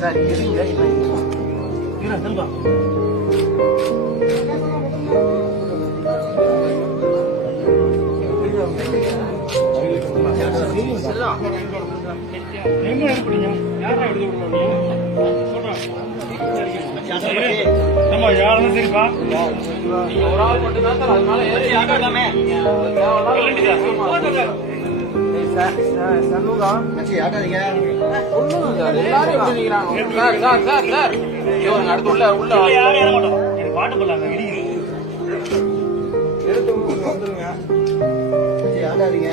sir இருங்க செல்வா நம்ம யாரும் சரிப்பா ஒரு ஆள் மட்டும் தான் சார் அதனால சண்முகம் ஆட்டாதீங்க எல்லாரும் எப்படி நிக்கிறாங்க சார் சார் சார் அடுத்து உள்ள யாரும் ஏற மாட்டோம் எனக்கு பாட்டு போடலாங்க இடிக்குது எடுத்து வந்துருங்க ஆட்டாதீங்க